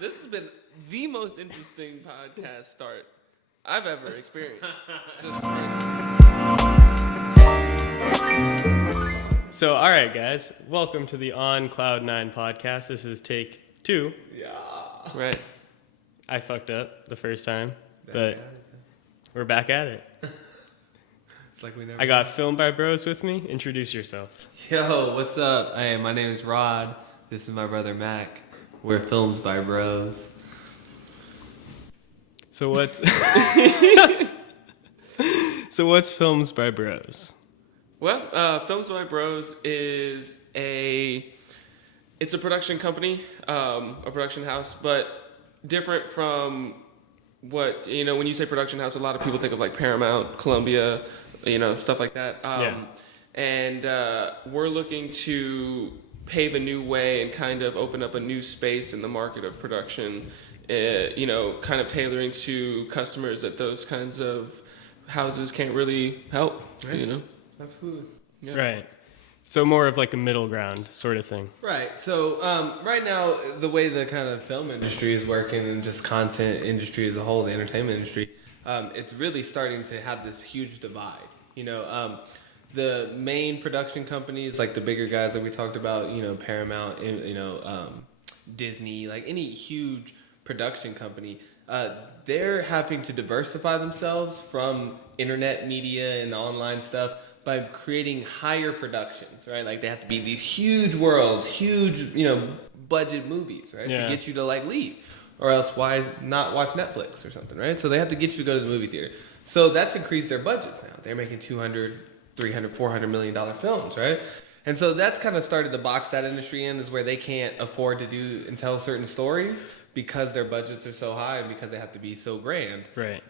This has been the most interesting podcast start I've ever experienced. Just So, all right, guys, welcome to the On Cloud 9 podcast. This is take 2. yeah. Right. I fucked up the first time, but we're back at it. It's like we never. I got Filmed by Bros with me. Introduce yourself. Yo, what's up? Hey, my name is Rod. This is my brother Mac. We're Films by Bros. So what's what's Films by Bros? Well, Films by Bros is it's a production company, a production house, but different from what, when you say production house, a lot of people think of like Paramount, Columbia, stuff like that. And we're looking to pave a new way and kind of open up a new space in the market of production, kind of tailoring to customers that those kinds of houses can't really help, Right. Absolutely. Yeah. Right. So more of like a middle ground sort of thing. Right. So right now, the way the kind of film industry is working and just content industry as a whole, the entertainment industry, it's really starting to have this huge divide. The main production companies, like the bigger guys that we talked about, Paramount, Disney, like any huge production company, they're having to diversify themselves from internet media and online stuff by creating higher productions, right? Like they have to be these huge worlds, huge, budget movies, right? Yeah. To get you to like leave, or else why not watch Netflix or something, right? So they have to get you to go to the movie theater. So that's increased their budgets now. They're making $200, $300, $400 million films, right? And so that's kind of started to box that industry in, is where they can't afford to do and tell certain stories because their budgets are so high and because they have to be so grand. Right.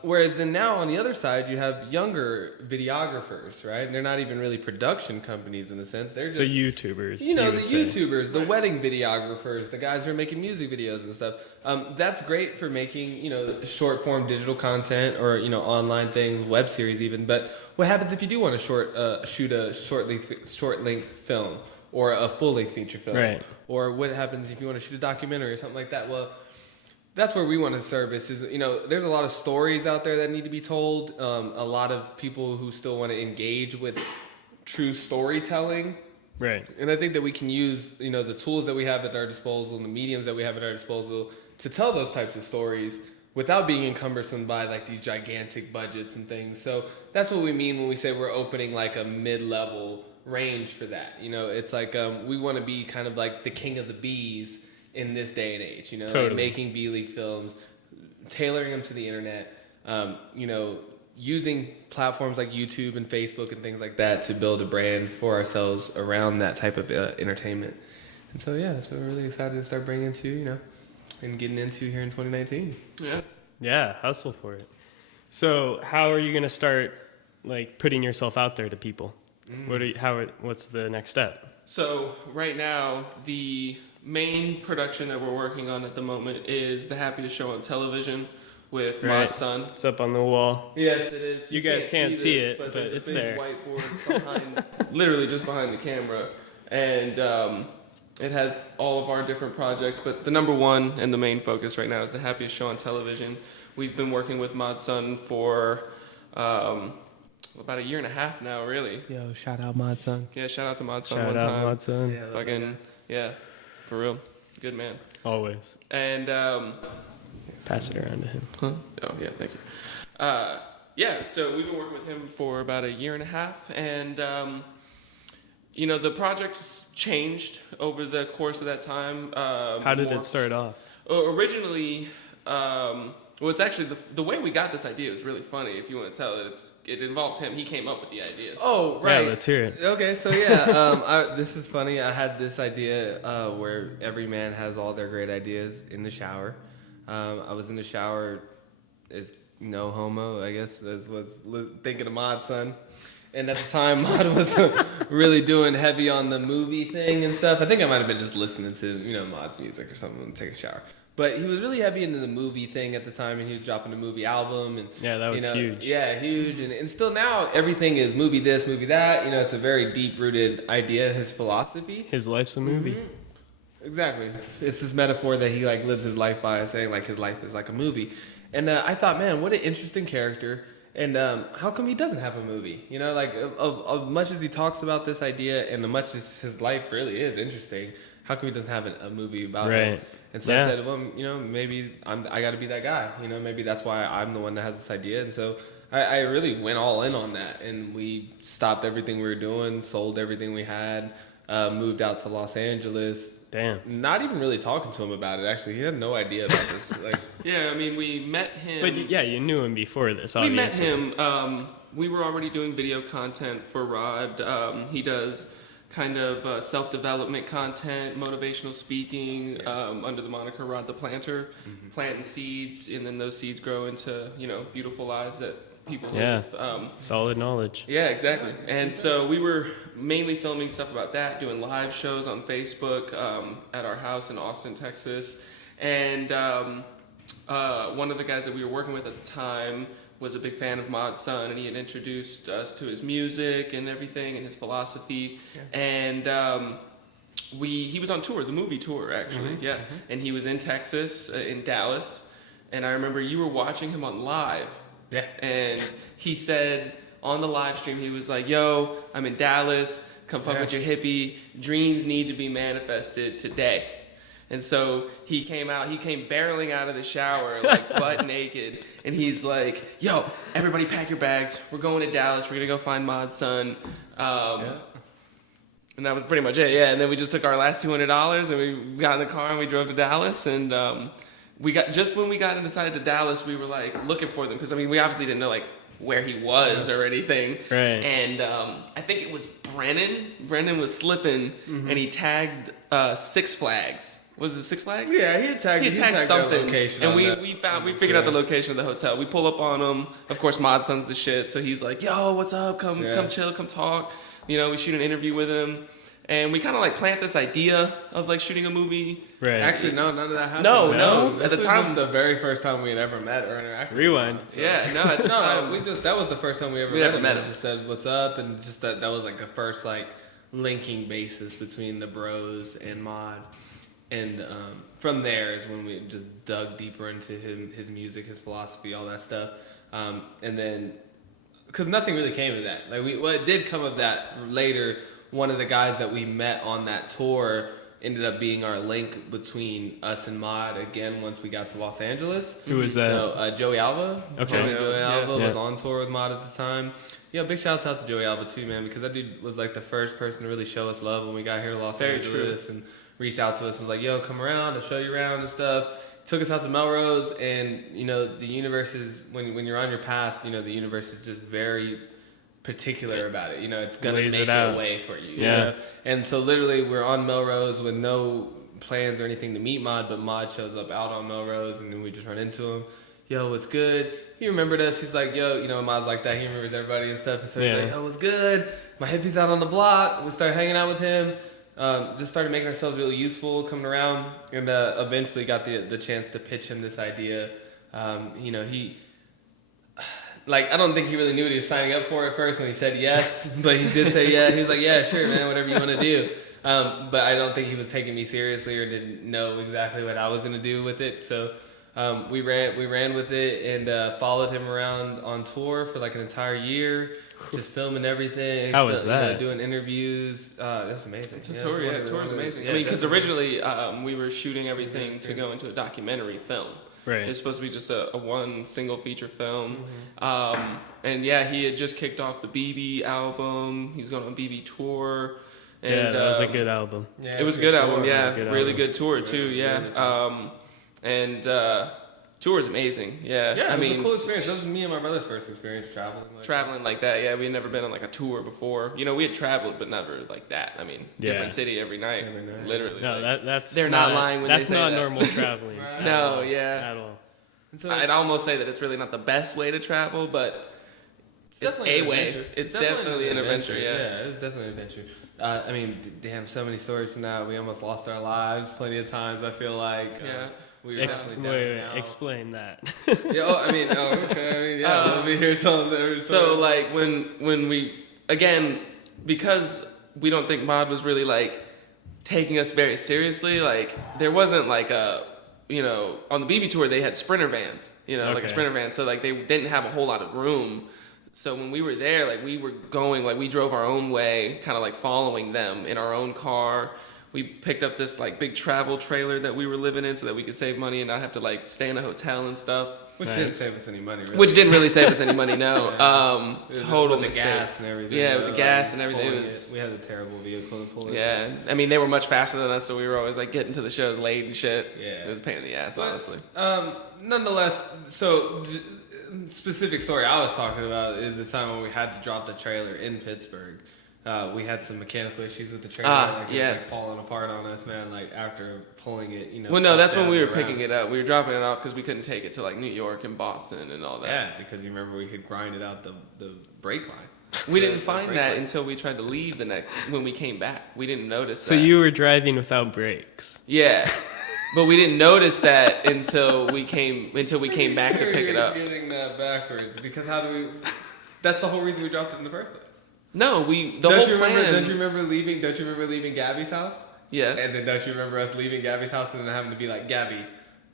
Whereas then now on the other side, you have younger videographers, right? They're not even really production companies in a sense. They're just The YouTubers. the YouTubers, the wedding videographers, the guys who are making music videos and stuff. That's great for making, short form digital content or, online things, web series even. But what happens if you do want to shoot a short length film or a full length feature film? Right. Or what happens if you want to shoot a documentary or something like that? Well, that's where we want to service is, there's a lot of stories out there that need to be told. A lot of people who still want to engage with true storytelling. Right. And I think that we can use, the tools that we have at our disposal and the mediums that we have at our disposal to tell those types of stories without being encumbersome by like these gigantic budgets and things. So that's what we mean when we say we're opening like a mid-level range for that. It's like we want to be kind of like the king of the bees in this day and age, Totally. Like making B-League films, tailoring them to the internet, using platforms like YouTube and Facebook and things like that to build a brand for ourselves around that type of entertainment. And so, yeah, that's what we're really excited to start bringing to, and getting into here in 2019. Yeah. Yeah, hustle for it. So how are you going to start like putting yourself out there to people? What's the next step? So right now, the main production that we're working on at the moment is The Happiest Show on Television with Right. Mod Sun. It's up on the wall. Yes, it is. You guys can't see this, it, but there's it's a big there. whiteboard behind, literally just behind the camera, and it has all of our different projects. But the number one and the main focus right now is The Happiest Show on Television. We've been working with Mod Sun for about a year and a half now, really. Yo, shout out Mod Sun. Yeah, shout out to Mod Sun Shout one out, time. Mod Sun. Yeah, Fucking, yeah, for real. Good man. Always. And, Pass it around to him. huh? Oh, yeah, thank you. So we've been working with him for about a year and a half, and, the project's changed over the course of that time. How did it start off? Originally, well, it's actually the way we got this idea is really funny. If you want to tell it, it involves him. He came up with the idea. So. Oh, right. Yeah, let's hear it. Okay, so yeah, this is funny. I had this idea where every man has all their great ideas in the shower. I was in the shower, is no homo, I guess, was thinking of Mod Sun. And at the time, Mod was really doing heavy on the movie thing and stuff. I think I might have been just listening to, Mod's music or something and take a shower. But he was really heavy into the movie thing at the time, and he was dropping a movie album. And Yeah, that was huge. Yeah, huge. And still now, everything is movie this, movie that. It's a very deep-rooted idea, his philosophy. His life's a movie. Mm-hmm. Exactly. It's this metaphor that he like lives his life by, saying like his life is like a movie. And I thought, man, what an interesting character. And how come he doesn't have a movie? You know, like of much as he talks about this idea and as much as his life really is interesting, how come he doesn't have a movie about him? And so I said, well, you know, maybe I got to be that guy. You know, maybe that's why I'm the one that has this idea. And so I really went all in on that. And we stopped everything we were doing, sold everything we had, moved out to Los Angeles. Damn. Not even really talking to him about it, actually. He had no idea about this. Like, Yeah, I mean, we met him. But yeah, you knew him before this, obviously. We met him. We were already doing video content for Rod. He does kind of self-development content, motivational speaking, under the moniker Rod the Planter, planting seeds, and then those seeds grow into, you know, beautiful lives that people live. Solid knowledge. Yeah, exactly. And so we were mainly filming stuff about that, doing live shows on Facebook at our house in Austin, Texas. And one of the guys that we were working with at the time was a big fan of Mod's son, and he had introduced us to his music and everything and his philosophy. Yeah. And he was on tour, the movie tour, actually. And he was in Texas, in Dallas. And I remember you were watching him on live. Yeah. And he said on the live stream, he was like, yo, I'm in Dallas. Come fuck with your hippie. Dreams need to be manifested today. And so he came barreling out of the shower, like butt naked. And he's like, yo, everybody pack your bags. We're going to Dallas. We're going to go find Mod's son. And that was pretty much it. Yeah. And then we just took our last $200 and we got in the car and we drove to Dallas. And when we got decided to Dallas, we were like looking for them. Because I mean, we obviously didn't know like where he was or anything. Right. And I think it was Brennan. Brennan was slipping and he tagged Six Flags. Was it Six Flags? Yeah, he had tagged something. Location and we figured out the location of the hotel. We pull up on him. Of course, Mod's son's the shit. So he's like, yo, what's up? Come chill, come talk. You know, we shoot an interview with him. And we kind of like plant this idea of like shooting a movie. Right. Actually, no, none of that happened. No. This At the time, was the very first time we had ever met or interacted. Rewind. So. Yeah, no. At the time, that was the first time we ever met him. We just said what's up, and just that was like the first like linking basis between the bros and Mod. And from there is when we just dug deeper into his music, his philosophy, all that stuff. And then, because nothing really came of that. Like what did come of that later. One of the guys that we met on that tour ended up being our link between us and Mod again once we got to Los Angeles. Who was that? So Joey Alba. Okay. Joey Alba was on tour with Mod at the time. Yeah, big shouts out to Joey Alba too, man, because that dude was like the first person to really show us love when we got here to Los Angeles and reached out to us, was like, yo, come around, I'll show you around and stuff. Took us out to Melrose, and you know, the universe is, when you're on your path, you know, the universe is just very particular about it. You know, it's gonna make it a way for you. You know? And so literally we're on Melrose with no plans or anything to meet Mod, but Mod shows up out on Melrose, and then we just run into him. Yo, what's good? He remembered us. He's like, yo, you know, Mod's like that. He remembers everybody and stuff. And so he's like, yo, what's good? My hippie's out on the block. We started hanging out with him. Just started making ourselves really useful, coming around, and eventually got the chance to pitch him this idea. You know, I don't think he really knew what he was signing up for at first when he said yes, but he did say yeah. He was like, yeah, sure, man, whatever you want to do. But I don't think he was taking me seriously or didn't know exactly what I was going to do with it. So we ran with it and followed him around on tour for like an entire year. Just filming everything. How was that? You know, doing interviews. It was amazing. It's a tour, yeah. Tour is amazing. Yeah, I mean, because originally we were shooting everything to go into a documentary film. Right. It's supposed to be just a one single feature film. And yeah, he had just kicked off the BB album. He was going on a BB tour. And, yeah, that was a good album. Yeah, it was a good album. Yeah, really good tour too. Yeah. Tour is amazing. Yeah, yeah. It was a cool experience. That was me and my brother's first experience traveling like that. Yeah, we had never been on like a tour before. You know, we had traveled, but never like that. I mean, different city every night. Literally. No, like, they're not lying when they say that. That's not normal traveling. No, yeah, at all. And so, I'd almost say that it's really not the best way to travel, but it's definitely a way. It's definitely an adventure. Yeah, it was definitely an adventure. I mean, damn, so many stories from that. We almost lost our lives plenty of times. I feel like. Yeah. Explain that. Okay. We'll be here telling them. So like when we, again, because we don't think Mod was really like taking us very seriously. Like there wasn't like a, you know, on the BB tour they had Sprinter vans, you know, like a Okay. Sprinter van. So like they didn't have a whole lot of room. So when we were there, like we were going, like we drove our own way, kind of like following them in our own car. We picked up this like big travel trailer that we were living in so that we could save money and not have to like stay in a hotel and stuff. Which Nice. didn't save us any money, really. Which didn't really save us any money, no. It was Total with the mistake. gas and everything. Yeah, with the gas and everything. pulling It was, we had a terrible vehicle to pull it. yeah, I mean they were much faster than us, so we were always like getting to the shows late and shit. Yeah. It was a pain in the ass, But, honestly. Nonetheless, so specific story I was talking about is the time when we had to drop the trailer in Pittsburgh. We had some mechanical issues with the trailer, like it was yes. like falling apart on us, man. Like after pulling it, you know. Well, no, up, that's when down, we were around. picking it up. We were dropping it off because we couldn't take it to like New York and Boston and all that. Yeah, because you remember we had grinded out the brake line. We didn't The find brake that line. until we tried to leave the next when we came back. We didn't notice So that. you were driving without brakes. Yeah. But we didn't notice that until we came back to Sure pick it you're up. Getting that backwards because how do we? That's the whole reason we dropped it in the first place. No, the Don't whole you remember? plan. Don't you remember leaving? Don't you remember leaving Gabby's house? Yes. And then don't you remember us leaving Gabby's house and then having to be like, Gabby,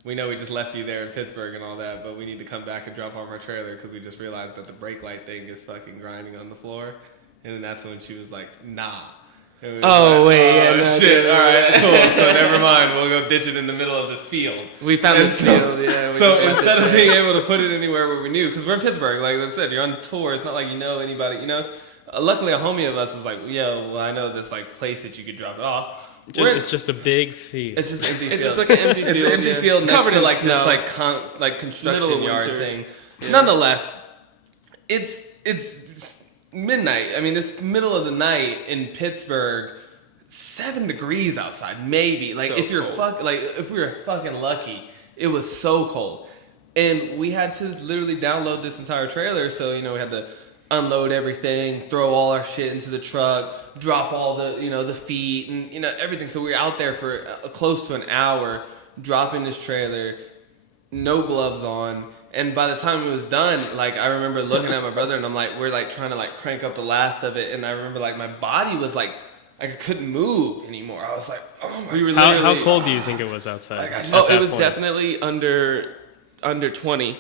we know we just left you there in Pittsburgh and all that, but we need to come back and drop off our trailer because we just realized that the brake light thing is fucking grinding on the floor. And then that's when she was like, nah. And we was Oh, like, wait, yeah, no, shit, dude. all right, cool. So never mind, we'll go ditch it in the middle of this field. We found And this so- field, yeah. We So just left instead it of there. being able to put it anywhere where we knew, because we're in Pittsburgh, like I said, you're on tour. It's not like you know anybody. You know, luckily a homie of us was like, "Yo, well, I know this like place that you could drop it off." It's just a big field. It's just empty. It's field. just like an empty It's field. an empty yeah. field It's next covered to in like snow. this like construction Middle of yard winter. thing. Yeah. Nonetheless, it's midnight. I mean, this middle of the night in Pittsburgh. 7 degrees outside, maybe. Like So if you're cold. if we were fucking lucky, it was so cold, and we had to literally download this entire trailer. So you know we had to unload everything, throw all our shit into the truck, drop all the the feet and everything. So we were out there for close to an hour dropping this trailer, no gloves on. And by the time it was done, like I remember looking at my brother and I'm like, we're like trying to like crank up the last of it, and I remember like my body was like I couldn't move anymore. I was like, oh my. We were How literally. cold do you think it was outside? Like, I at just- Oh, that it was point? definitely under 20.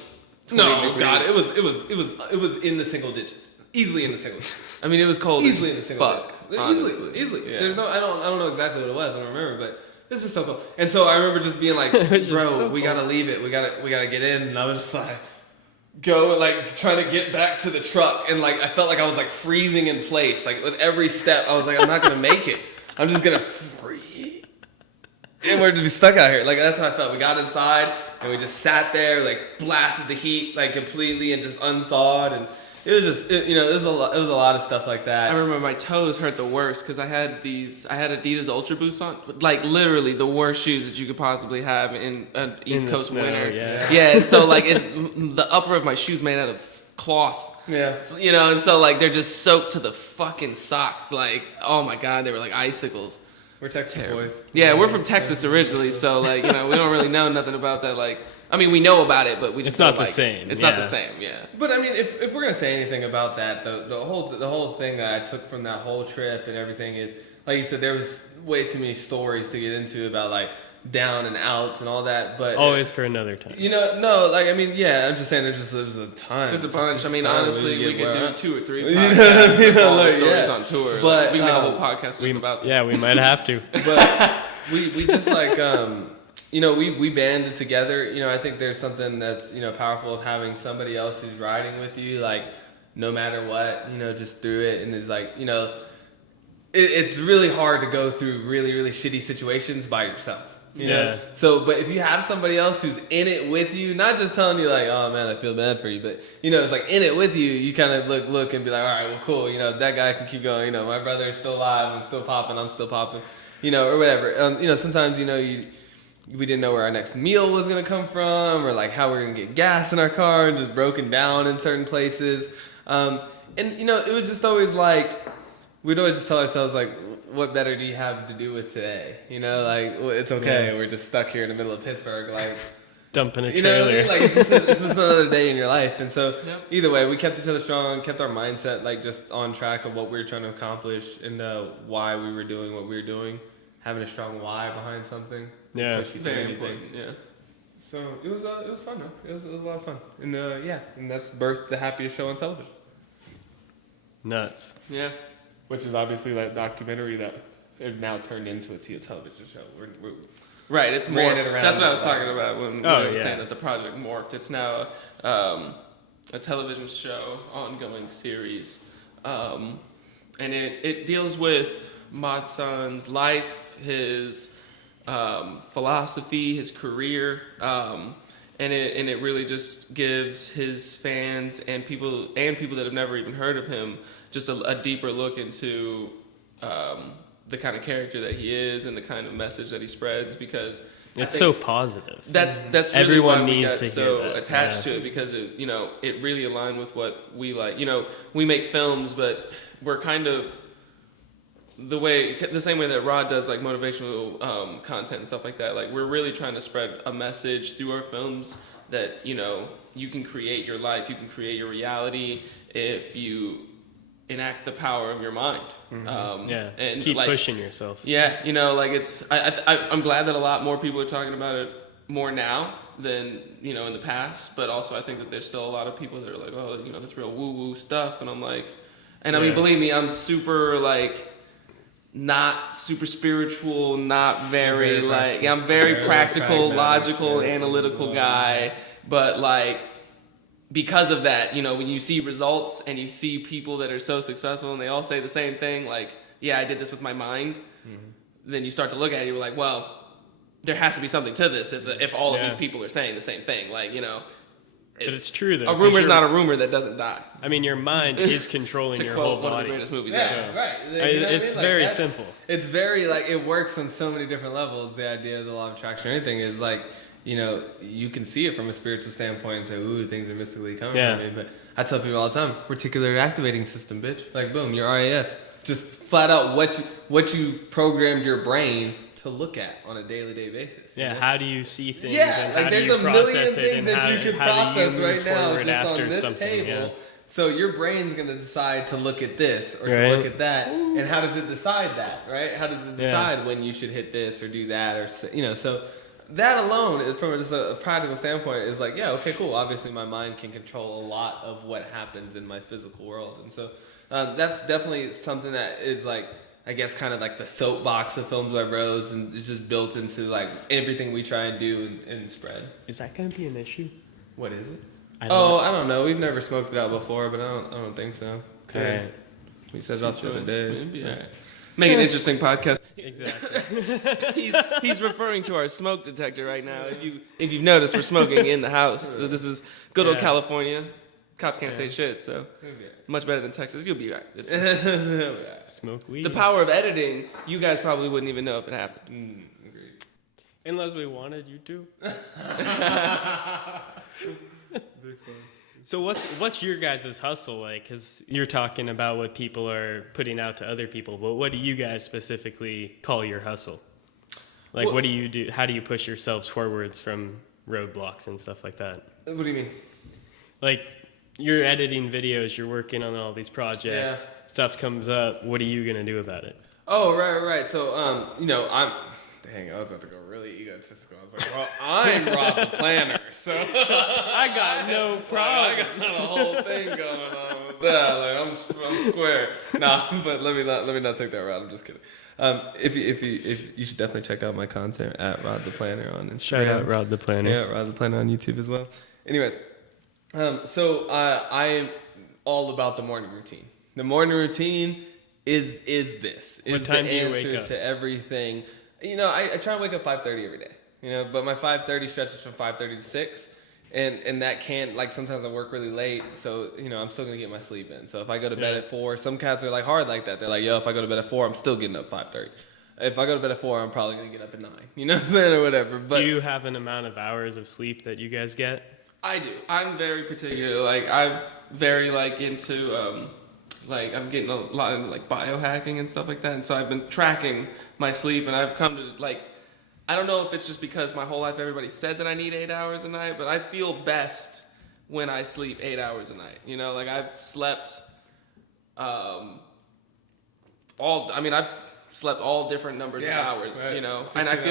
No, degrees. God, it was in the single digits, easily in the single digits, I mean, it was cold. easily in as the single fuck. digits, Honestly. easily. Yeah. There's no, I don't know exactly what it was. I don't remember, but it's just so cool. And so I remember just being like, It was just bro, so we cold. gotta leave it. We gotta get in. And I was just like, go like trying to get back to the truck, and like I felt like I was like freezing in place. Like with every step, I was like, I'm not gonna make it. I'm just gonna freeze. And we're just stuck out here. Like that's how I felt. We got inside and we just sat there, like blasted the heat like completely and just unthawed. And it was just, it was a lot of stuff like that. I remember my toes hurt the worst because I had Adidas Ultra Boosts on, like literally the worst shoes that you could possibly have in an East the Coast snow, winter. yeah. and so like the upper of my shoes made out of cloth. Yeah. And so like they're just soaked to the fucking socks. Like, oh my god, they were like icicles. We're Texas Terrible. boys. Yeah, we're from Texas originally, so like we don't really know nothing about that. Like, I mean, we know about it, but we just It's not don't, the like, same, It's not the yeah. same. Yeah. But I mean, if we're gonna say anything about that, the whole thing that I took from that whole trip and everything is, like you said, there was way too many stories to get into about like down and outs and all that. But Always for another time. no, like I mean, yeah, I'm just saying there was a ton. There's a bunch. I mean, honestly, we could do 2 or 3 You know what I podcasts mean? of all the Like, stories yeah. on tour. But, Like, we can make a whole podcast just about that. Yeah, we might have to. But we just like we banded together. I think there's something that's powerful of having somebody else who's riding with you, like no matter what, just through it, and it's like it's really hard to go through really really shitty situations by yourself. You know? Yeah. So, but if you have somebody else who's in it with you, not just telling you like, "Oh man, I feel bad for you," but it's like in it with you. You kind of look and be like, "All right, well, cool. That guy can keep going. My brother is still alive and still popping. I'm still popping. Or whatever. Sometimes we didn't know where our next meal was gonna come from, or like how we were gonna get gas in our car, and just broken down in certain places. And it was just always like we'd always just tell ourselves like, what better do you have to do with today? Like, well, it's okay. Yeah. We're just stuck here in the middle of Pittsburgh. Like, Dumping a you know what I trailer. mean? Like, it's just another day in your life. And so, Yep. either way, we kept each other strong, kept our mindset like just on track of what we were trying to accomplish and why we were doing what we were doing. having a strong why behind something. Yeah. Push you through Very anything. important. Yeah. So it was fun though. It was a lot of fun. And and that's birthed the happiest show on television. Nuts. Yeah. Which is obviously that documentary that is now turned into a television show. We're Right, it's ran it morphed. around That's what I was the talking block. about when Oh, I was yeah. saying that the project morphed. It's now a television show, ongoing series, and it deals with Madson's life, his philosophy, his career, and it really just gives his fans and people that have never even heard of him just a deeper look into the kind of character that he is and the kind of message that he spreads, because It's so positive. that's really Everyone why we needs got to hear so that. attached Yeah. to it, because it really aligned with what we like. We make films, but we're kind of the same way that Rod does, like motivational content and stuff like that. Like, we're really trying to spread a message through our films that you can create your life, you can create your reality if you enact the power of your mind. And keep pushing yourself. Yeah, it's I'm glad that a lot more people are talking about it more now than in the past, but also I think that there's still a lot of people that are like, oh, that's real woo woo stuff, and I'm like, and I mean, believe me, I'm super not super spiritual, not very I'm very practical, logical, analytical guy, but because of that, when you see results and you see people that are so successful and they all say the same thing, yeah, I did this with my mind, then you start to look at it, you're like, well, there has to be something to this if all of these people are saying the same thing. But it's true, though. A rumor's not a rumor that doesn't die. I mean, your mind is controlling To your quote whole one of body. the greatest movies Yeah, ever. right. It's very simple. It's very it works on so many different levels. The idea of the law of attraction or anything is you can see it from a spiritual standpoint and say, ooh, things are mystically coming from me. But I tell people all the time, reticular activating system, bitch. Boom, your RAS. Just flat out what you programmed your brain to look at on a daily basis. Yeah, how do you see things? Yeah, and how do there's you a million process it, things and that how, you could how do process you move right now forward just after on this something, table. yeah. So your brain's gonna decide to look at this or to Right. look at that, and how does it decide that? Right? How does it decide when you should hit this or do that or So that alone, from just a practical standpoint, is okay, cool. Obviously, my mind can control a lot of what happens in my physical world, and so that's definitely something that is I guess kind of the soapbox of Films by Bros, and it's just built into everything we try and do and spread. Is that going to be an issue? What is it? I don't I don't know. We've never smoked it out before, but I don't think so. All right. We said that the other day. Yeah. Make an interesting podcast. Exactly. He's referring to our smoke detector right now. If you've noticed, we're smoking in the house. So this is good old California. Cops can't say shit, so much better than Texas. You'll be right. Smoke weed. The power of editing, you guys probably wouldn't even know if it happened. Agreed. Unless we wanted you to. So what's your guys' hustle like? Because you're talking about what people are putting out to other people, but what do you guys specifically call your hustle? What do you do? How do you push yourselves forwards from roadblocks and stuff like that? What do you mean? You're editing videos, you're working on all these projects, Yeah. stuff comes up. What are you gonna do about it? Oh, right. So, I was about to go really egotistical. I was like, well, I'm Rob the Planner, so I got no problem. I got the whole thing going on with that. I'm square. Nah, but let me not take that route. I'm just kidding. If you should definitely check out my content at Rod the Planner on Instagram. Shout out Rod the Planner. Yeah, Rod the Planner on YouTube as well. Anyways, so I am all about the morning routine. The morning routine is this. What Is time the do you answer wake up? to everything. I try and wake up 5:30 every day. But my 5:30 stretches from 5:30 to 6. And that can't, sometimes I work really late, so, I'm still going to get my sleep in. So if I go to bed at 4, some cats are, hard like that. They're like, yo, if I go to bed at 4, I'm still getting up 5:30. If I go to bed at 4, I'm probably going to get up at 9. You know what I'm saying? Or whatever. But Do you have an amount of hours of sleep that you guys get? I do. I'm very particular. I'm very into I'm getting a lot into biohacking and stuff like that, and so I've been tracking my sleep, and I've come to I don't know if it's just because my whole life everybody said that I need 8 hours a night, but I feel best when I sleep 8 hours a night. I've slept I've slept all different numbers of hours, right. you know. 16 And hour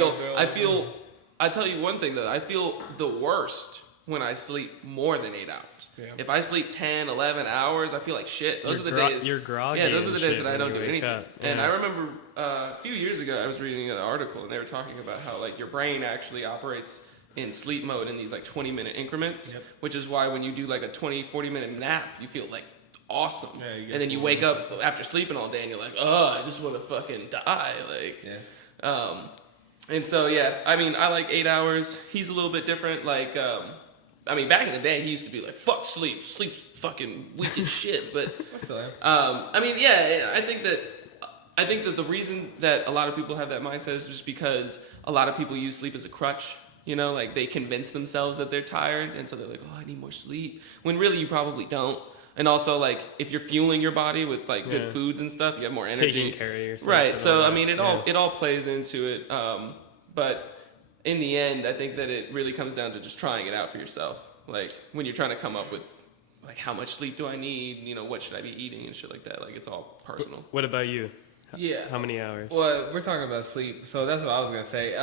bill. I tell you one thing though, I feel the worst when I sleep more than 8 hours. Yeah. If I sleep 10, 11 hours, I feel like shit. Those are the days. You're groggy. Yeah, those are the and days shit that I when don't you do wake anything. up. And Yeah. I remember a few years ago, I was reading an article, and they were talking about how like your brain actually operates in sleep mode in these like 20-minute increments, which is why when you do like a 20, 40-minute nap, you feel like awesome. Yeah, you get and then you full wake up after sleeping all day, and you're like, oh, I just want to fucking die. Like, and so yeah, I mean, I like 8 hours. He's a little bit different. Like, I mean, back in the day, he used to be like, fuck sleep. Sleep's fucking weak as shit. But, I mean, yeah, I think that the reason that a lot of people have that mindset is just because a lot of people use sleep as a crutch. You know, like they convince themselves that they're tired, and so they're like, oh, I need more sleep. When really you probably don't. And also, like, if you're fueling your body with like good foods and stuff, you have more energy. Taking care of yourself. Right. So I mean, it all plays into it. But in the end, I think that it really comes down to just trying it out for yourself. Like when you're trying to come up with like how much sleep do I need? You know, what should I be eating and shit like that. Like it's all personal. What about you? Yeah. How many hours? Well, we're talking about sleep, so that's what I was gonna say.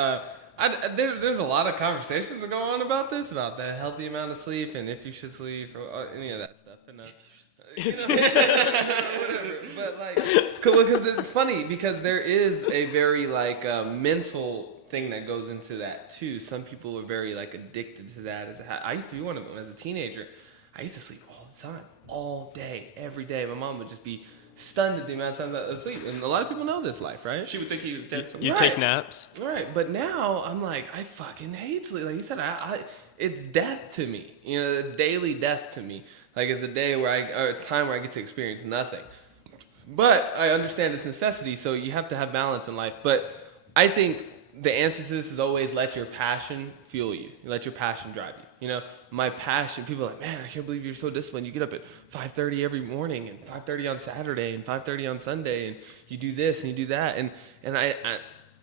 There's a lot of conversations that go on about this, about the healthy amount of sleep and if you should sleep or any of that stuff. And whatever. But like, because it's funny because there is a very like mental thing that goes into that too. Some people are very like addicted to that. I used to be one of them as a teenager. I used to sleep all the time, all day, every day. My mom would just be stunned at the amount of times I was asleep. And a lot of people know this life, right? She would think he was dead somewhere. You take naps? Right. But now I'm like, I fucking hate sleep. Like you said, it's death to me. You know, it's daily death to me. Like it's a day where it's time where I get to experience nothing. But I understand its necessity, so you have to have balance in life. But I think the answer to this is always let your passion fuel you. Let your passion drive you. You know, my passion, people are like, man, I can't believe you're so disciplined. You get up at 5:30 every morning and 5:30 on Saturday and 5:30 on Sunday and you do this and you do that. And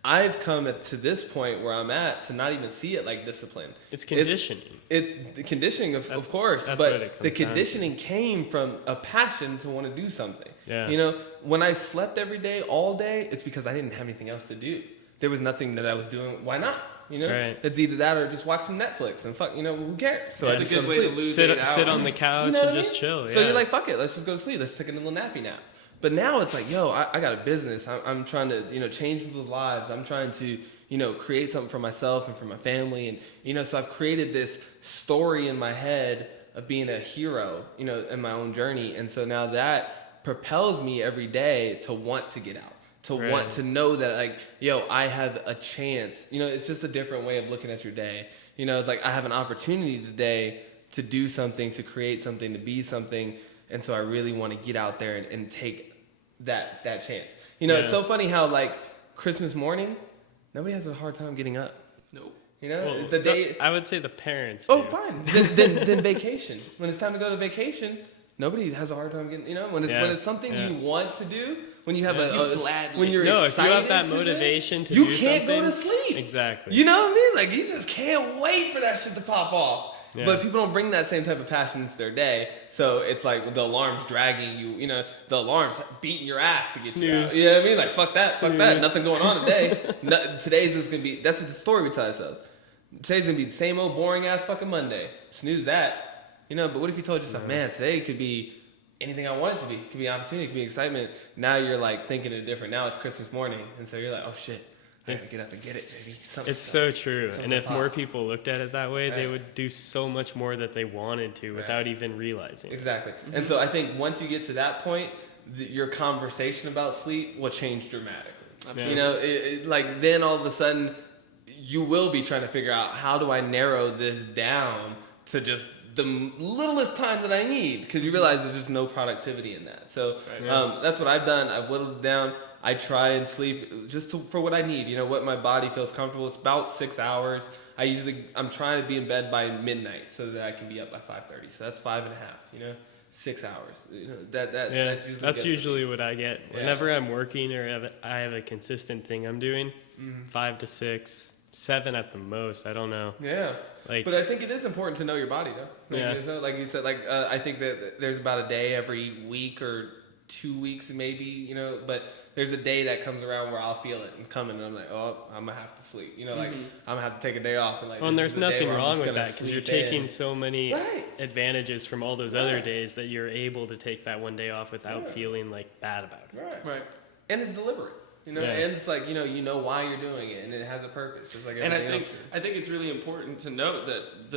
I've come to this point where I'm at to not even see it like discipline. It's conditioning. It's the conditioning, of course, that's but the conditioning came from a passion to want to do something. Yeah. You know, when I slept every day, all day, it's because I didn't have anything else to do. There was nothing that I was doing. Why not? You know, It's either that or just watch some Netflix and fuck. You know, who cares? So it's a good way to lose sit 8 hours. Sit on the couch and just chill. So you're like, fuck it, let's just go to sleep. Let's take a little nappy nap. But now it's like, yo, I got a business. I'm trying to, change people's lives. I'm trying to, create something for myself and for my family. And, so I've created this story in my head of being a hero, in my own journey. And so now that propels me every day to want to get out, to want to know that, like, yo, I have a chance. It's just a different way of looking at your day. It's like I have an opportunity today to do something, to create something, to be something. And so I really want to get out there and take that chance. It's so funny how, like, Christmas morning, nobody has a hard time getting up. Nope. Well, the day. I would say the parents. Oh, do. fine. then vacation. When it's time to go to vacation, nobody has a hard time getting. When it's something you want to do, when you have when you're if you excited have that to motivation to you do can't something, go to sleep. Exactly. You know what I mean? Like you just can't wait for that shit to pop off. Yeah. But people don't bring that same type of passion into their day. So it's like the alarm's dragging you, the alarm's beating your ass to get you out. You know what I mean? Like, fuck that. Nothing going on today. Today's is going to be, that's the story we tell ourselves. Today's going to be the same old boring ass fucking Monday. Snooze that. But what if you told yourself, man, today could be anything I want it to be. It could be an opportunity, it could be excitement. Now you're like thinking it different. Now it's Christmas morning. And so you're like, oh shit. I gotta get up and get it, baby. It's so true. And if more people looked at it that way, they would do so much more that they wanted to without even realizing. Exactly. Mm-hmm. And so I think once you get to that point, your conversation about sleep will change dramatically. Yeah. Like then all of a sudden you will be trying to figure out how do I narrow this down to just the littlest time that I need, because you realize there's just no productivity in that. So that's what I've done. I've whittled it down. I try and sleep just for what I need, what my body feels comfortable. It's about 6 hours. I'm trying to be in bed by midnight so that I can be up by 5:30. So that's 5.5, 6 hours. That's usually what I get. Whenever I'm working or I have a consistent thing I'm doing, 5 to 6, 7 at the most. I don't know. Yeah. But I think it is important to know your body, though. Like you said, I think that there's about a day every week or 2 weeks maybe, but there's a day that comes around where I'll feel it and coming, and I'm like, oh, I'm gonna have to sleep. You know, like I'm gonna have to take a day off. And like, Well, and this there's is the day nothing where I'm wrong just with gonna that because you're sleep in. taking so many Right. advantages from all those other Right. days that you're able to take that one day off without Yeah. feeling like bad about it. Right. Right. And it's deliberate. You know, Yeah. and it's like, you know why you're doing it, and it has a purpose, just like And everything else. I think it's really important to note that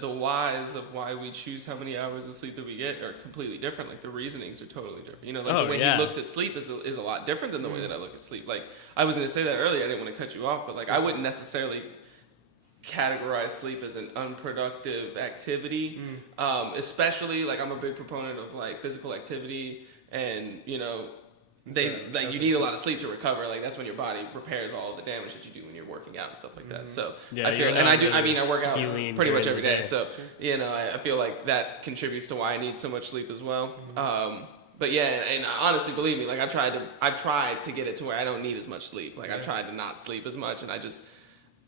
the whys of why we choose how many hours of sleep that we get are completely different. Like the reasonings are totally different. You know, like Oh, the way yeah. he looks at sleep is a lot different than the way that I look at sleep. Like I was going to say that earlier. I didn't want to cut you off, but like I wouldn't necessarily categorize sleep as an unproductive activity, especially like I'm a big proponent of like physical activity, and you know. You need a lot of sleep to recover. Like that's when your body repairs all the damage that you do when you're working out and stuff like that. So Yeah, I you're feel, and not I do. I really mean, I work out healing pretty much during every the day. day. So you know, I feel like that contributes to why I need so much sleep as well. But yeah, and honestly, believe me, like I've tried to get it to where I don't need as much sleep. Like I've tried to not sleep as much, and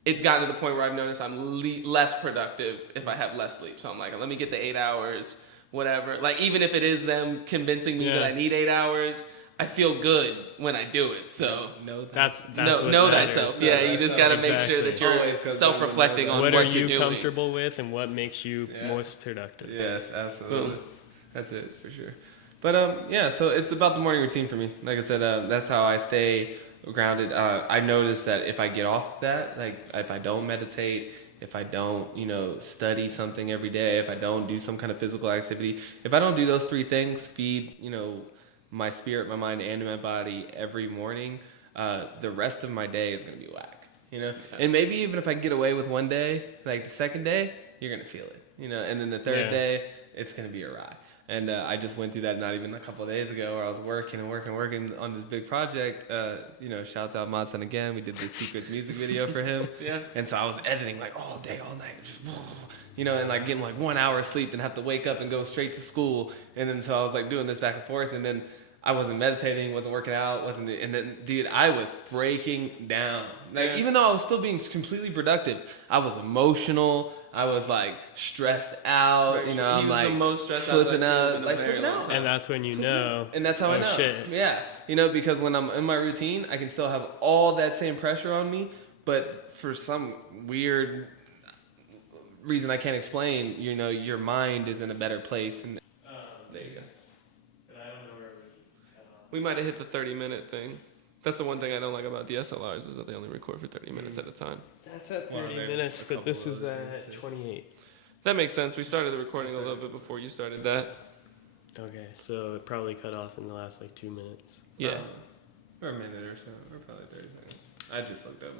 it's gotten to the point where I've noticed I'm less productive if I have less sleep. So I'm like, let me get the 8 hours, whatever. Like even if it is them convincing me that I need 8 hours, I feel good when I do it. So That's know what matters. thyself. Yeah, you just got to make sure that you're Always comes self-reflecting down on to What what are you're you doing. comfortable with, and what makes you Yeah. most productive? Yes, absolutely. Boom. That's it for sure. But yeah, so it's about the morning routine for me. Like I said, that's how I stay grounded. I notice that if I get off that, like if I don't meditate, if I don't, study something every day, if I don't do some kind of physical activity, if I don't do those three things, feed, my spirit, my mind, and my body every morning, the rest of my day is going to be whack, And maybe even if I get away with one day, like the second day, you're going to feel it, and then the third day, it's going to be a ride. And I just went through that not even a couple of days ago where I was working on this big project. Shouts out Modson again. We did the Secrets music video for him. Yeah. And so I was editing like all day, all night. Just, and like getting like 1 hour of sleep and have to wake up and go straight to school. And then so I was like doing this back and forth. And then I wasn't meditating, wasn't working out, and then, dude, I was breaking down. Like, even though I was still being completely productive, I was emotional. I was like stressed out. Right. I'm He was like the most stressed out flipping I've seen him out, in a like very flipping long out. time. And that's when you know. And that's how I know. Shit. Yeah, because when I'm in my routine, I can still have all that same pressure on me, but for some weird reason I can't explain, your mind is in a better place. And there you go. We might have hit the 30-minute thing. That's the one thing I don't like about DSLRs is that they only record for 30 minutes at a time. That's at Well, 30 there's minutes, a but this couple is of at 28. That makes sense. We started the recording a little bit before you started that. Okay, so it probably cut off in the last 2 minutes. Yeah. Or a minute or so, or probably 30 seconds. I just looked over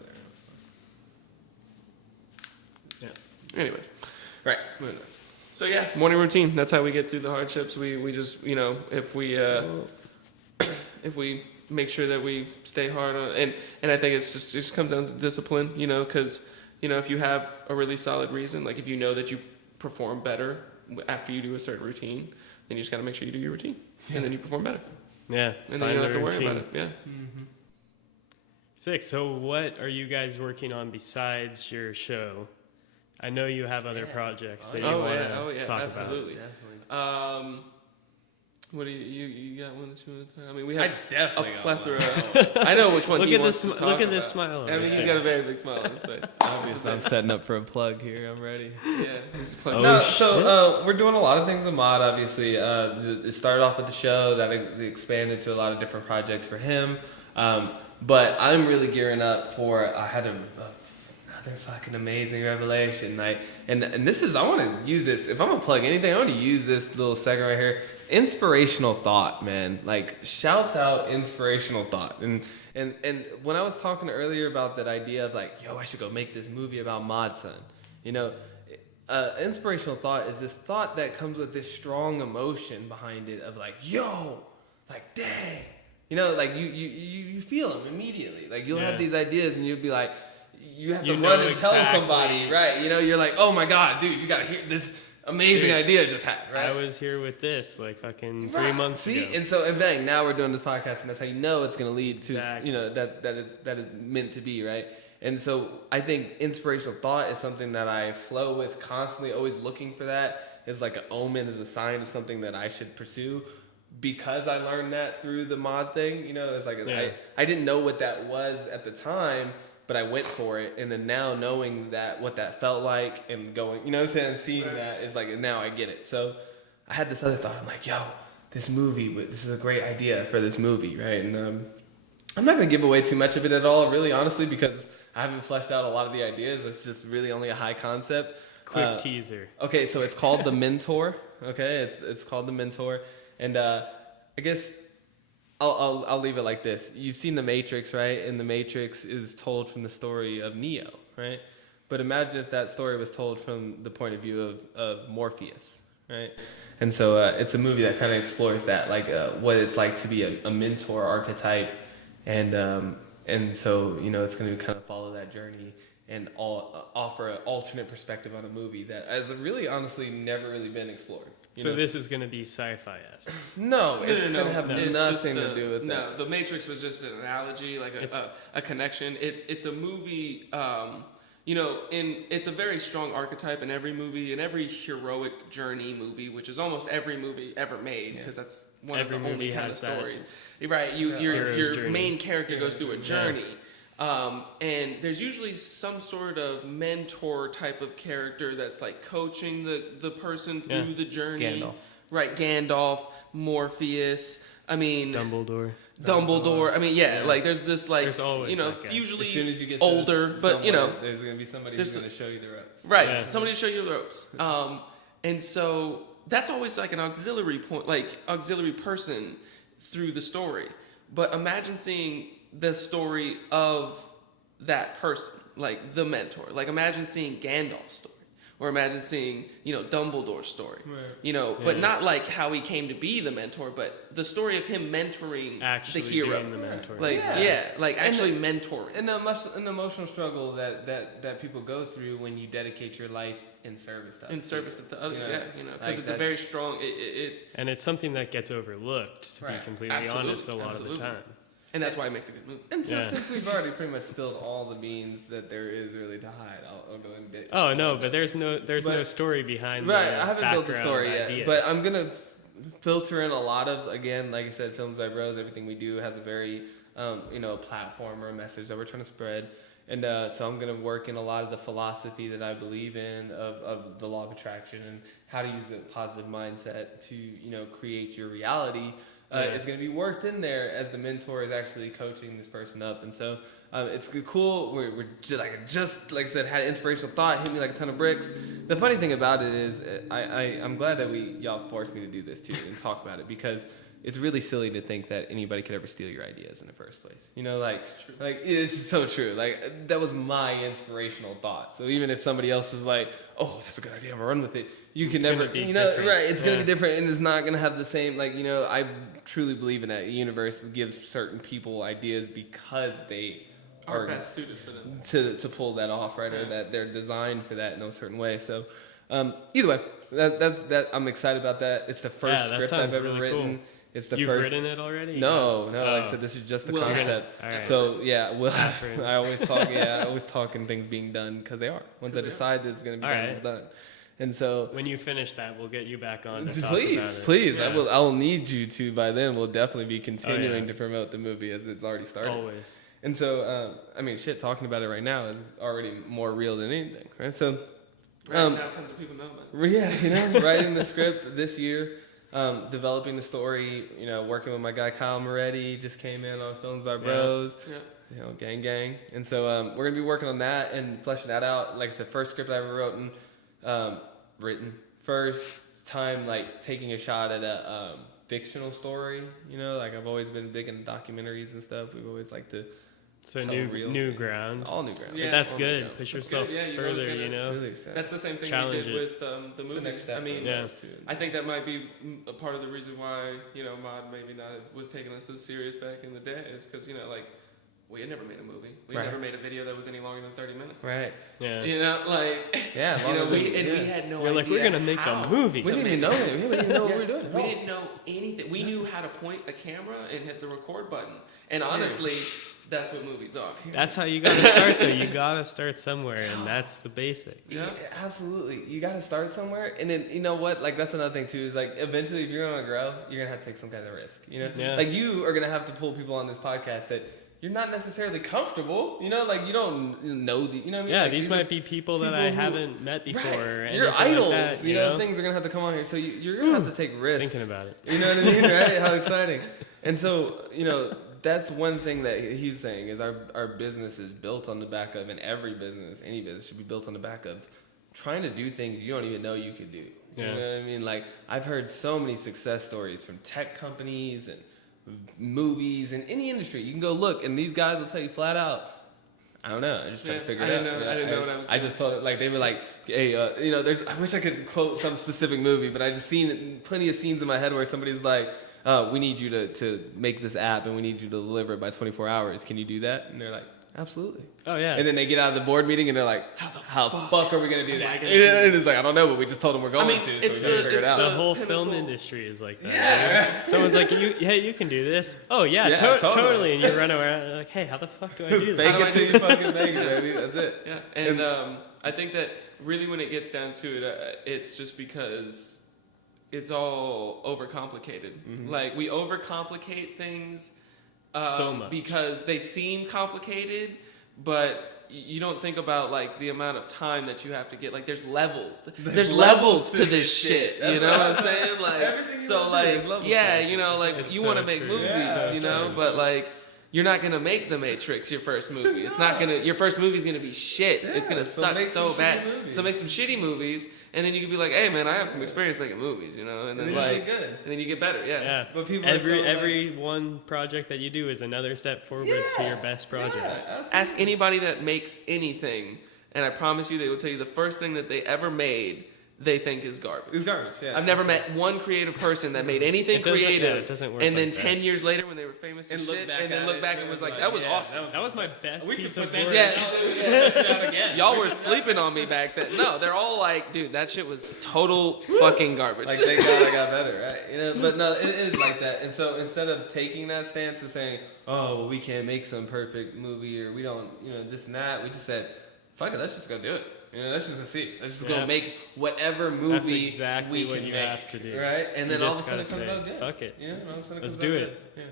there. Anyways, right. So yeah, morning routine. That's how we get through the hardships. We just if we make sure that we stay hard on and I think it just comes down to discipline. Because if you have a really solid reason, like if you know that you perform better after you do a certain routine, then you just got to make sure you do your routine, and then you perform better, Yeah, and then you don't have to worry about it. Yeah. Sick. So what are you guys working on besides your show? I know you have other projects that you want to talk absolutely. Definitely. What do you got one that you want to talk? I mean, we have I definitely a got plethora. I know which one. Look he at wants this! to talk Look at about. this smile. On I mean, his he's got a face. very big smile on his face. Obviously, I'm setting up for a plug here. I'm ready. Yeah, he's playing. Oh, No, shit. so we're doing a lot of things with Mod, obviously. It started off with the show, that expanded to a lot of different projects for him. But I'm really gearing up for, I had another fucking amazing revelation. And this is, I want to use this, if I'm going to plug anything, I want to use this little segment right here. Inspirational thought, man. Like, shouts out inspirational thought. And when I was talking earlier about that idea of like, yo, I should go make this movie about Modson, inspirational thought is this thought that comes with this strong emotion behind it of like, yo, like, dang. Like you feel them immediately. Like you'll have these ideas and you'll be like, you have to run and tell somebody, right? You're like, oh my God, dude, you gotta hear this amazing idea I just had, right? I was here with this like fucking 3 months See? ago. And bang, now we're doing this podcast, and that's how you know it's gonna lead Exactly. to that is meant to be, right? And so I think inspirational thought is something that I flow with constantly, always looking for that. It's like an omen, is a sign of something that I should pursue. because I learned that through the mod thing. You know, it's like Yeah. I didn't know what that was at the time, but I went for it, and then now knowing that what that felt like and going, you know what I'm saying, seeing that is like now I get it. So I had this other thought. I'm like, yo, this movie, this is a great idea for this movie, right? And I'm not gonna give away too much of it at all, really, honestly, because I haven't fleshed out a lot of the ideas. It's just really only a high concept. Quick teaser. Okay, so it's called The Mentor. Okay, it's called The Mentor, and I guess I'll leave it like this. You've seen The Matrix, right? And The Matrix is told from the story of Neo, right? But imagine if that story was told from the point of view of Morpheus, right? And so it's a movie that kind of explores that, like what it's like to be a mentor archetype, and so you know it's going to kind of follow that journey and offer an alternate perspective on a movie that has really honestly never really been explored. So this is going to be sci-fi-esque. No, it's going to have It's nothing just to do with that. No, The Matrix was just an analogy, like a connection. It's a movie. You know, it's a very strong archetype in every movie, in every heroic journey movie, which is almost every movie ever made, because that's one Every of the only movie kind of has that stories. Right, your journey. main character goes through a journey, and there's usually some sort of mentor type of character that's like coaching the person through the journey. Gandalf. Right, Gandalf, Morpheus. I mean, Dumbledore. I mean, like there's this like There's always you know that guy. usually As soon as you get to older, but you know there's going to be somebody who's going to show you the ropes. right, Yeah. somebody to show you the ropes. And so that's always like an auxiliary point, like auxiliary person through the story. But imagine seeing the story of that person, like the mentor. Like imagine seeing Gandalf's story. Or imagine seeing, you know, Dumbledore's story. Right. You know, but not like how he came to be the mentor, but the story of him mentoring Actually the hero. being the mentor. Like like actually mentoring. And the emotional struggle that people go through when you dedicate your life in service to others. In service to others, you know, because Like it's a very strong. It And it's something that gets overlooked, to be Right. completely Absolutely, honest, a lot of absolutely. the time. and that's why it makes a good movie. And so Yeah. since we've already pretty much spilled all the beans that there is really to hide, I'll go and get. Oh no, but there's no But- story behind Right, the I haven't built the background story idea. yet, but I'm gonna filter in a lot of, again, like I said, Films by Bros. Everything we do has a very, a platform or a message that we're trying to spread, and so I'm gonna work in a lot of the philosophy that I believe in of the law of attraction and how to use a positive mindset to create your reality. Is going to be worked in there as the mentor is actually coaching this person up, and so it's cool. We're just like I said, had an inspirational thought, hit me like a ton of bricks. The funny thing about it is, I'm glad that y'all forced me to do this too and talk about it, because it's really silly to think that anybody could ever steal your ideas in the first place. You know, like it's so true. Like that was my inspirational thought. So even if somebody else was like, "Oh, that's a good idea, I'm gonna run with it," you can It's never, gonna be different. Right? It's gonna Yeah. be different, and it's not gonna have the same. Like I truly believe in that. The universe gives certain people ideas because they Are best suited for them. to pull that off, right? Or that they're designed for that in a certain way. So either way, that's I'm excited about that. It's the first Yeah, that script sounds I've ever really written. cool. It's the You've first. written it already? No, like I Oh. said, this is just the Well, concept. all right. So yeah, After. I always talk. Yeah, I always talk in things being done because they are. Once I decide that it's gonna be All done, right. it's done. And so When you finish that, we'll get you back on to talk please, about it. please, Yeah. I will need you to. By then, we'll definitely be continuing yeah. to promote the movie as it's already started. Always. And so, talking about it right now is already more real than anything, right? So, Right now, tons of people know about it. yeah, writing the script this year, developing the story, working with my guy Kyle Moretti, just came in on Films by Bros, Yeah. gang. And so, we're gonna be working on that and fleshing that out. Like I said, first script I ever written, first time like taking a shot at a fictional story. Like I've always been big into documentaries and stuff. We've always liked to. So tell real new things. ground. All new ground. Yeah. But that's all new good. ground. Push That's yourself good. Yeah, you're always further, gonna- you know? It's really exciting. That's the same thing Challenge we did it. with the It's the movie. next step. I mean, Yeah. I think that might be a part of the reason why Mod maybe not was taking us as serious back in the day is because like we had never made a movie. We had Right. never made a video that was any longer than 30 minutes. Right. Yeah. You know, like, Yeah. you know, longer we than- yeah. had no You're idea. like, we're gonna make how a movie. We to didn't even make know it. that. We didn't even know what we were doing. We didn't know anything. We knew how to point a camera and hit the record button. And honestly, that's what movies are. That's how you gotta start, though. You gotta start somewhere, and that's the basics. Yeah. Absolutely. You got to start somewhere. And then, you know what? Like, that's another thing, too, is like, eventually, if you're going to grow, you're going to have to take some kind of risk. You know? Yeah. Like, you are going to have to pull people on this podcast that you're not necessarily comfortable. You know? Like, you don't know the, you know what I mean? Yeah, Like, these are might be people that people I who- haven't met before. Right. Or You're anything idols. like that, you know? Things are going to have to come on here. So you're going to have to take risks. Thinking about it. You know what I mean? Right? How exciting. And so, you know, that's one thing that he's saying is our business is built on the back of, and every business, any business should be built on the back of trying to do things you don't even know you could do. You Yeah. know what I mean? Like, I've heard so many success stories from tech companies and movies and any industry. You can go look, and these guys will tell you flat out, I don't know. I just trying to figure it out. I didn't know what I was doing. I just told it, like, they were like, hey, you know, I wish I could quote some specific movie, but I just seen plenty of scenes in my head where somebody's like, we need you to make this app and we need you to deliver it by 24 hours. Can you do that? And they're like, absolutely. Oh, yeah. And then they get out of the board meeting and they're like, how the fuck are we going to do Am I that? gonna do And it's like, I don't know, but we just told them we're going mean, to, so it's we got to the- figure it it's out. The whole pinnacle. film industry is like that. Yeah. right? Someone's like, hey, you can do this. Oh, yeah, Yeah, totally. totally. And you run around like, hey, how the fuck do I do Fake this? it till you fucking make it, baby. That's it. Yeah, and I think that really when it gets down to it, it's just because it's all overcomplicated. Mm-hmm. Like, we overcomplicate things So much. because they seem complicated, but you don't think about like the amount of time that you have to get. Like, there's levels. There's levels to this shit. You know what I'm saying? Like, Everything you so wanna do like, is levels yeah, to it. you know, like It's you so want to make true. movies, Yeah, you so know, true. but like. You're not gonna make The Matrix your first movie. It's not gonna. Your first movie's gonna be shit. It's gonna so suck make so some bad. shitty movies. So make some shitty movies, and then you can be like, "Hey, man, I have some experience making movies," you know. And then, And then you like, get good. and then you get better. Yeah. Yeah. But people are so, like- every one project that you do is another step forwards to your best project. Yeah, absolutely. Ask anybody that makes anything, and I promise you, they will tell you the first thing that they ever made, they think is garbage. It's garbage, yeah. I've never met one creative person that made anything It doesn't- yeah, creative, it doesn't work and then like that. 10 years later when they were famous And and look shit, back and then at look it, back and and was was like, like, that was yeah, awesome. That was my best We should piece put of that work. Yeah. Y'all were sleeping on me back then. No, they're all like, dude, that shit was total fucking garbage. Like, thank God I got better, right? You know, but no, it is like that. And so instead of taking that stance of saying, oh, well, we can't make some perfect movie or we don't, you know, this and that, we just said, fuck it, let's just go do it. You know, let's just go see. Let's just Yeah. go make whatever movie That's exactly we what can you make, have to do. right? And then You all of just a sudden it gotta comes say, out good. fuck it. You know, all of a sudden it Let's comes do out it. good. Yeah.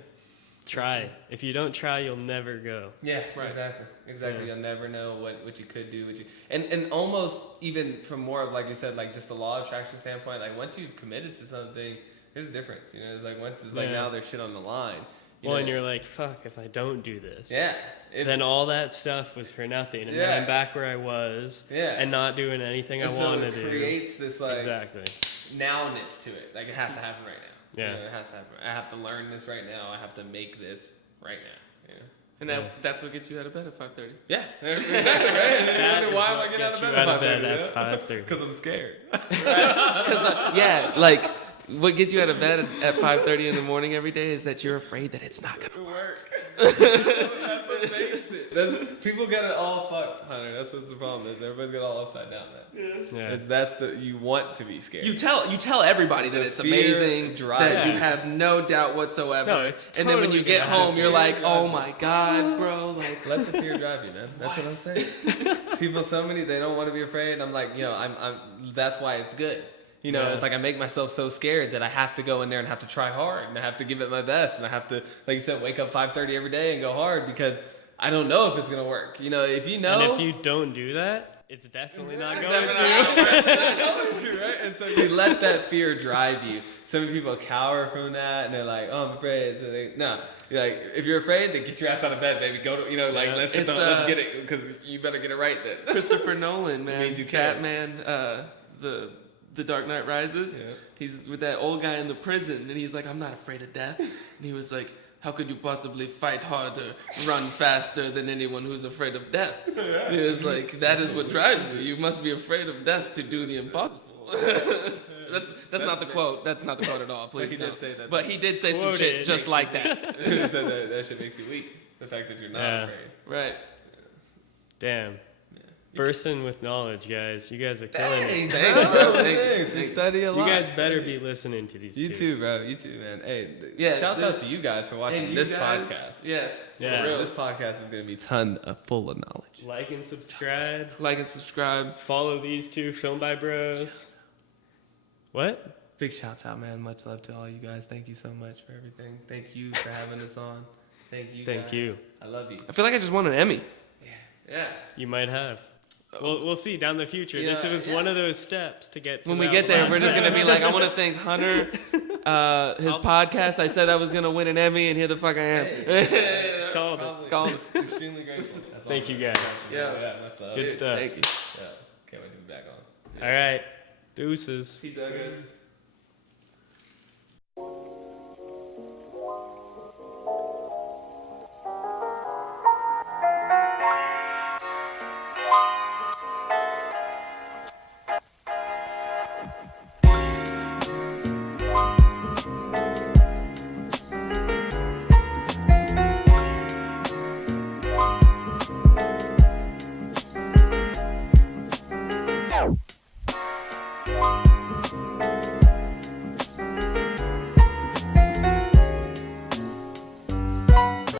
Try. If you don't try, you'll never go. Yeah, Right. exactly. Yeah. You'll never know what you could do, and almost even from more of, like you said, like just the law of attraction standpoint. Like, once you've committed to something, there's a difference. You know, it's like once it's like Yeah. now there's shit on the line. Well, know? and you're like, fuck, if I don't do this. Yeah. Then all that stuff was for nothing. And then Yeah. I'm back where I was Yeah. and not doing anything I And want so to it do. creates this like Exactly. nowness to it. Like, it has to happen right now. Yeah. You know, it has to happen. I have to learn this right now. I have to make this right now. You know? and that's what gets you out of bed at 5:30. Yeah, exactly, right? And you That wonder is why am what I getting out gets of you bed out of bed at at 5:30. Because I'm scared. Because yeah, like what gets you out of bed at 5:30 in the morning every day is that you're afraid that it's not gonna Work. That's what makes it. People get it all fucked, Hunter. That's what's the problem is. Everybody's got it all upside down, man. Yeah. You want to be scared. You tell everybody that The it's fear amazing, drives that you you. have no doubt whatsoever. No, it's and then when you totally get gonna home, you're like, happen. oh my god, bro, like Let the fear drive you, man. That's what I'm saying. People, so many, they don't want to be afraid. I'm like, I'm. That's why it's good. You know, Yeah. it's like I make myself so scared that I have to go in there and have to try hard and I have to give it my best and I have to, like you said, wake up 5:30 every day and go hard because I don't know if it's gonna work. You know, if you know, And if you don't do that, it's definitely not It's going definitely to. right? And so you let that fear drive you. So many people cower from that, and they're like, "Oh, I'm afraid." So you're like, if you're afraid, then get your ass out of bed, baby. Go to, Yeah. let's get it, because you better get it right then. Christopher Nolan, man, Means you can. Batman, the Dark Knight Rises. Yeah. He's with that old guy in the prison, and he's like, I'm not afraid of death. And he was like, how could you possibly fight harder, run faster than anyone who's afraid of death? He was like, that is what drives you. You must be afraid of death to do the impossible. That's not the quote. That's not the quote at all. Please he don't. did say that. But he did say some Quoted. shit just like that. He said that shit makes you weak. the fact that you're not Yeah. afraid. Right. Damn. Yeah. Bursting with knowledge, guys. You guys are killing it. Thanks, Thanks, bro. Thanks. We Thanks. study a You lot. guys better be listening to these You two. too, bro. You too, man. Hey, Yeah, shouts this- out to you guys for watching And you this guys- podcast. Yes. Yeah. For real. This podcast is gonna be full of knowledge. Like and subscribe. Like and subscribe. Follow these two, Film by Bros. What? Big shouts out, man. Much love to all you guys. Thank you so much for everything. Thank you for having us on. Thank you. Thank guys. you. I love you. I feel like I just won an Emmy. Yeah. Yeah. You might have. We'll see down the future. This Yeah, was one of those steps to get to When we that get there, last we're just gonna step. be like, I want to thank Hunter, his podcast. I said I was gonna win an Emmy, and here the fuck I am. Called it. Probably Called it. extremely grateful. That's Thank all you, that guys. matters. Yeah. Much love. Good stuff. Thank you. Yeah. Can't wait to be back on. All right. Deuces. Peace out, guys.